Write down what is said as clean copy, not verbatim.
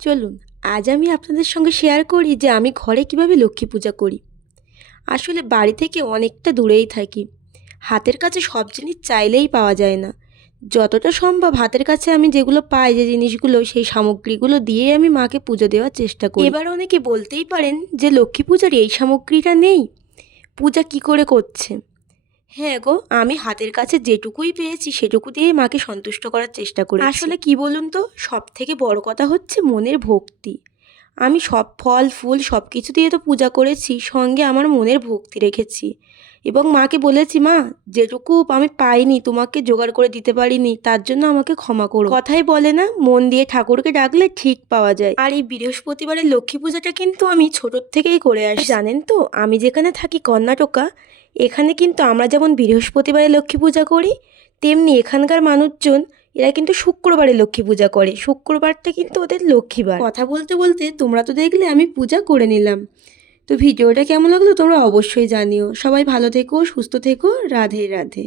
চলুন আজ আমি আপনাদের সঙ্গে শেয়ার করি যে আমি ঘরে কিভাবে লক্ষ্মী পূজা করি। আসলে বাড়ি থেকে অনেকটা দূরেই থাকি, হাতের কাছে সব জিনিস চাইলেই পাওয়া যায় না। যতটা সম্ভব হাতের কাছে আমি যেগুলো পাই, যে জিনিসগুলো, সেই সামগ্রীগুলো দিয়েই আমি মাকে পুজো দেওয়ার চেষ্টা করি। এবার অনেকে বলতেই পারেন যে লক্ষ্মী পূজার এই সামগ্রীটা নেই, পূজা কি করে করছে। হ্যাঁ গো, আমি হাতের কাছে যেটুকুই পেয়েছি সেটুকু দিয়েই মাকে সন্তুষ্ট করার চেষ্টা করি। আসলে কি বলুন তো, সব থেকে বড় কথা হচ্ছে মনের ভক্তি। আমি সব ফল ফুল সব কিছু দিয়ে তো পূজা করেছি, সঙ্গে আমার মনের ভক্তি রেখেছি এবং মাকে বলেছি, মা যেটুকু আমি পাইনি, তোমাকে জোগাড় করে দিতে পারিনি, তার জন্য আমাকে ক্ষমা করো। কথাই বলে না, মন দিয়ে ঠাকুরকে ডাকলে ঠিক পাওয়া যায়। আর এই বৃহস্পতিবারের লক্ষ্মী পূজাটা কিন্তু আমি ছোটোর থেকেই করে আসি। জানেন তো, আমি যেখানে থাকি কর্ণাটকা, এখানে কিন্তু আমরা যেমন বৃহস্পতিবারে লক্ষ্মী পূজা করি, তেমনি এখানকার মানুষজন এরা কিন্তু শুক্রবারে লক্ষ্মী পূজা করে। শুক্রবারটা কিন্তু ওদের লক্ষ্মীবার। কথা বলতে বলতে তোমরা তো দেখলে আমি পূজা করে নিলাম। তো ভিডিওটা কেমন লাগলো তোমরা অবশ্যই জানিও। সবাই ভালো থেকো, সুস্থ থেকো। রাধে রাধে।